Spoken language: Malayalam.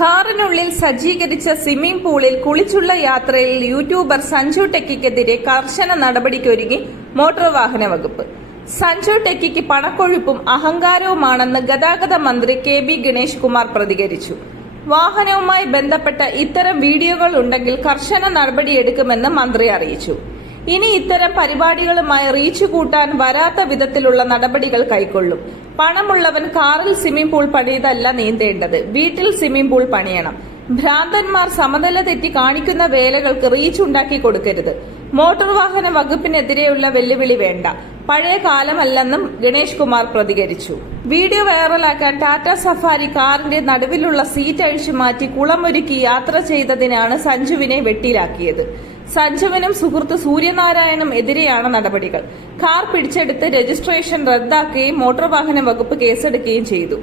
കാറിനുള്ളിൽ സജ്ജീകരിച്ച സ്വിമ്മിംഗ് പൂളിൽ കുളിച്ചുള്ള യാത്രയിൽ യൂട്യൂബർ സഞ്ജു ടെക്കിക്കെതിരെ കർശന നടപടിക്കൊരുങ്ങി മോട്ടോർ വാഹന വകുപ്പ്. സഞ്ജു ടെക്കിക്ക് പണക്കൊഴുപ്പും അഹങ്കാരവുമാണെന്ന് ഗതാഗത മന്ത്രി കെ.ബി. ഗണേഷ് കുമാർ പ്രതികരിച്ചു. വാഹനവുമായി ബന്ധപ്പെട്ട ഇത്തരം വീഡിയോകൾ ഉണ്ടെങ്കിൽ കർശന നടപടിയെടുക്കുമെന്ന് മന്ത്രി അറിയിച്ചു. ഇനി ഇത്തരം പരിപാടികളുമായി റീച്ച് കൂട്ടാൻ വരാത്ത വിധത്തിലുള്ള നടപടികൾ കൈക്കൊള്ളും. പണമുള്ളവൻ കാറിൽ സ്വിമ്മിംഗ് പൂൾ പണിയതല്ല നീന്തേണ്ടത്, വീട്ടിൽ സ്വിമ്മിംഗ് പൂൾ പണിയണം. ഭ്രാന്തന്മാർ സമനില തെറ്റി കാണിക്കുന്ന വേലകൾക്ക് റീച്ച് ഉണ്ടാക്കി കൊടുക്കരുത്. മോട്ടോർ വാഹന വകുപ്പിനെതിരെയുള്ള വെല്ലുവിളി വേണ്ട, പഴയ കാലമല്ലെന്നും ഗണേഷ് കുമാർ പ്രതികരിച്ചു. വീഡിയോ വൈറലാക്കാൻ ടാറ്റ സഫാരി കാറിന്റെ നടുവിലുള്ള സീറ്റ് അഴിച്ചു മാറ്റി കുളമൊരുക്കി യാത്ര ചെയ്തതിനാണ് സഞ്ജുവിനെ വെട്ടിലാക്കിയത്. സഞ്ജുവിനും സുഹൃത്ത് സൂര്യനാരായണനും എതിരെയാണ് നടപടികൾ. കാർ പിടിച്ചെടുത്ത് രജിസ്ട്രേഷൻ റദ്ദാക്കുകയും മോട്ടോർ വാഹന വകുപ്പ് കേസെടുക്കുകയും ചെയ്തു.